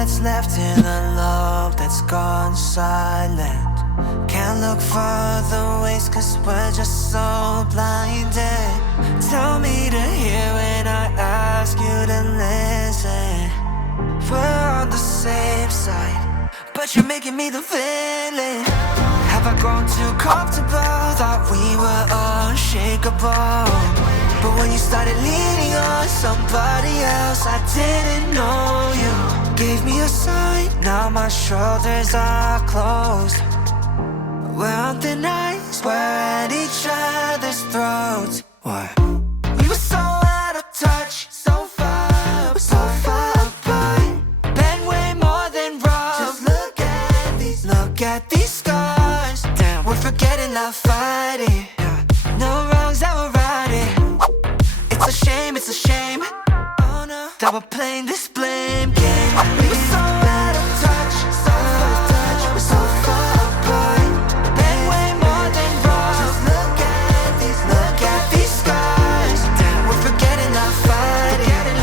that's left in a love that's gone silent. Can't look further ways cause we're just so blinded. Tell me to hear when I ask you to listen. We're on the safe side, but you're making me the villain. Have I grown too comfortable? Thought we were unshakable, but when you started leaning on somebody else, I didn't know you. Gave me a sign, now my shoulders are closed. We're on thin ice, we're at each other's throats. What? We were so out of touch, so far apart. Been way more than rough. Just look at these scars. Damn, we're forgetting, not fighting. No wrongs that we're righting. It's a shame. Oh no, that we're playing this blame game. We were so out of touch, so far apart. Been way more than rough. Just look at these scars. Damn, we're forgetting, not fighting.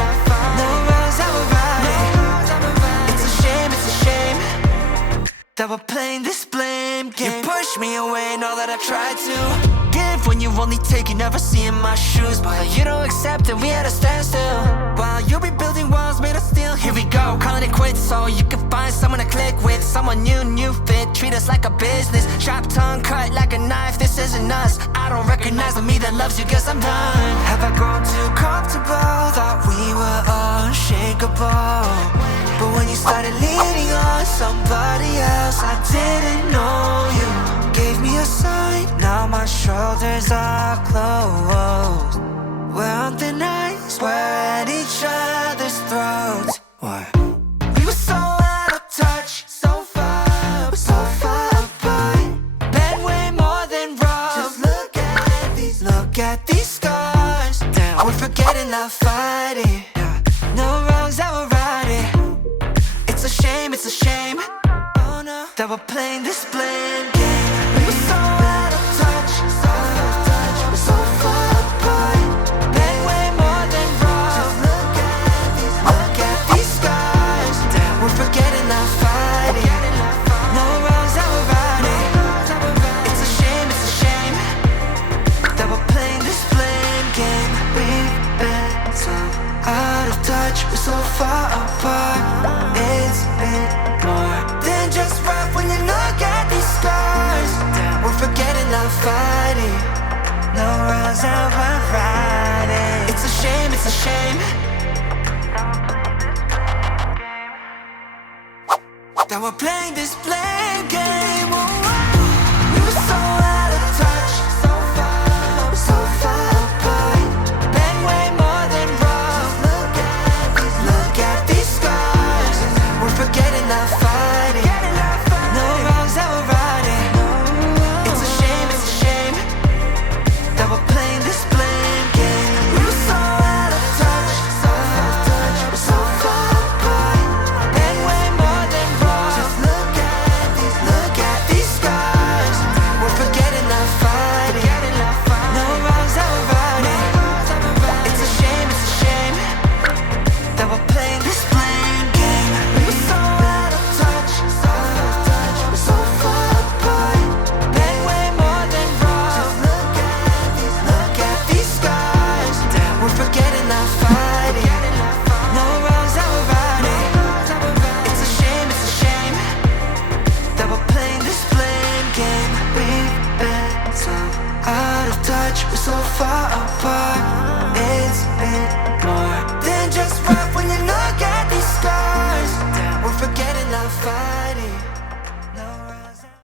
No wrongs that we're righting. It's a shame that we're playing this blame game. You push me away and all that I tried to give when you only take, you never see in my shoes. But you don't accept it, we had a standstill. While you'll be building walls made of steel. Here we go, calling it quits so you can find someone to click with. Someone new fit, treat us like a business. Sharp tongue cut like a knife, this isn't us. I don't recognize the me that loves you, guess I'm done. Have I grown too comfortable? Thought we were unshakable, but when you started leaning on somebody else, I didn't know you. Gave me a sign, now my shoulders are closed. We're on thin ice, we're at each other's throats. What? We were so out of touch, so far apart. Been way more than rough. Just look at these scars. Damn, we're forgetting, not fighting. No wrongs that we're righting. It's a shame. Oh no, that we're playing this blame game. We were so out of touch, so far apart. Been way more than rough. Just look at these scars. Damn, we're forgetting, not fighting. No wrongs that we're righting. It's a shame that we're playing this blame game. We've been so out of touch, we're so far apart. It's been more than just rough when you look at these scars. We're forgetting, not fighting. No wrongs that we're righting. It's a shame that we're playing this blame game. We were so out of touch, so far apart. Been way more than rough. Look at these scars. We're forgetting, not fighting. No wrongs that we're righting. It's a shame that we're playing this blame game. We were so out of touch, so far apart. Been way more than rough. Just look at these scars. We're forgetting, not fighting. No wrongs that we're righting. It's a shame that we're playing this blame game. We were so out of touch, so far apart. Been way more than rough. Just look at these scars. Damn, we're forgetting, not fighting. No wrongs that we're righting. It's a shame that we're playing this blame game. We've been so out of touch, we're so far apart. It's been more than just rough when you look at these scars. We're forgetting, not fighting.